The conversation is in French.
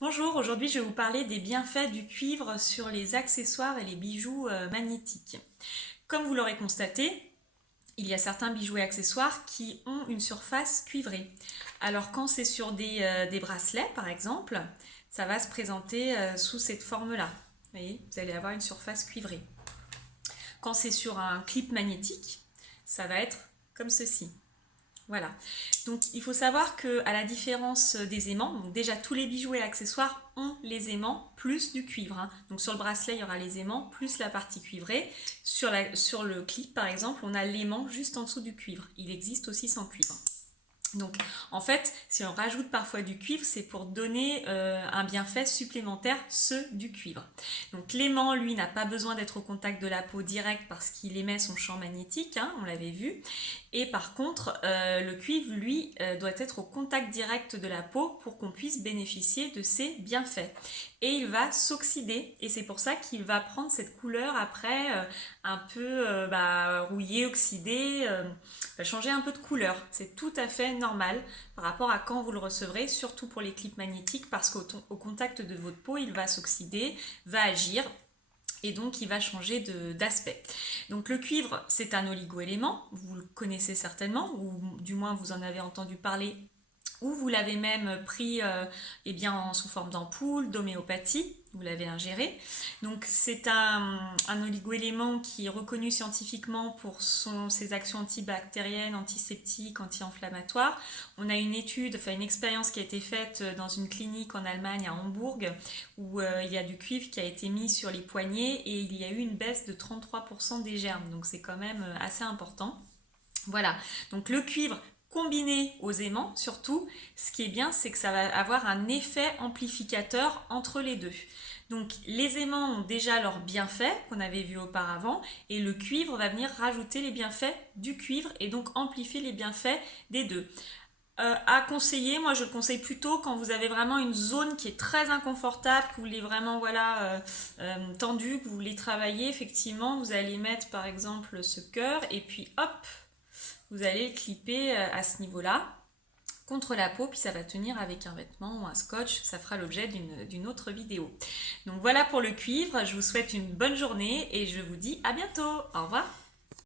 Bonjour, aujourd'hui je vais vous parler des bienfaits du cuivre sur les accessoires et les bijoux magnétiques. Comme vous l'aurez constaté, il y a certains bijoux et accessoires qui ont une surface cuivrée. Alors quand c'est sur des bracelets par exemple, ça va se présenter sous cette forme-là. Vous voyez, vous allez avoir une surface cuivrée. Quand c'est sur un clip magnétique, ça va être comme ceci. Voilà. Donc il faut savoir que à la différence des aimants, donc déjà tous les bijoux et accessoires ont les aimants plus du cuivre, hein. Donc sur le bracelet, il y aura les aimants plus la partie cuivrée. Sur le clip par exemple, on a l'aimant juste en dessous du cuivre. Il existe aussi sans cuivre. Donc en fait, si on rajoute parfois du cuivre, c'est pour donner un bienfait supplémentaire, ceux du cuivre. Donc l'aimant, lui, n'a pas besoin d'être au contact de la peau direct parce qu'il émet son champ magnétique, hein, on l'avait vu. Et par contre, le cuivre, lui, doit être au contact direct de la peau pour qu'on puisse bénéficier de ses bienfaits. Et il va s'oxyder, et c'est pour ça qu'il va prendre cette couleur après, un peu rouillé, oxydé, va changer un peu de couleur. C'est tout à fait normal par rapport à quand vous le recevrez, surtout pour les clips magnétiques, parce qu'au contact de votre peau, il va s'oxyder, va agir, et donc il va changer d'aspect. Donc le cuivre, c'est un oligoélément, vous le connaissez certainement, ou du moins vous en avez entendu parler, ou vous l'avez même pris sous forme d'ampoule, d'homéopathie, vous l'avez ingéré. Donc c'est un oligoélément qui est reconnu scientifiquement pour ses actions antibactériennes, antiseptiques, anti-inflammatoires. On a une expérience qui a été faite dans une clinique en Allemagne, à Hambourg, où il y a du cuivre qui a été mis sur les poignets et il y a eu une baisse de 33% des germes. Donc c'est quand même assez important. Voilà, donc le cuivre combiné aux aimants, surtout, ce qui est bien, c'est que ça va avoir un effet amplificateur entre les deux. Donc les aimants ont déjà leurs bienfaits qu'on avait vus auparavant et le cuivre va venir rajouter les bienfaits du cuivre et donc amplifier les bienfaits des deux. À conseiller, moi je le conseille plutôt quand vous avez vraiment une zone qui est très inconfortable, que vous voulez vraiment tendu, que vous voulez travailler, effectivement vous allez mettre par exemple ce cœur et puis hop, vous allez le clipper à ce niveau-là contre la peau, puis ça va tenir avec un vêtement ou un scotch, ça fera l'objet d'une autre vidéo. Donc voilà pour le cuivre, je vous souhaite une bonne journée et je vous dis à bientôt, au revoir.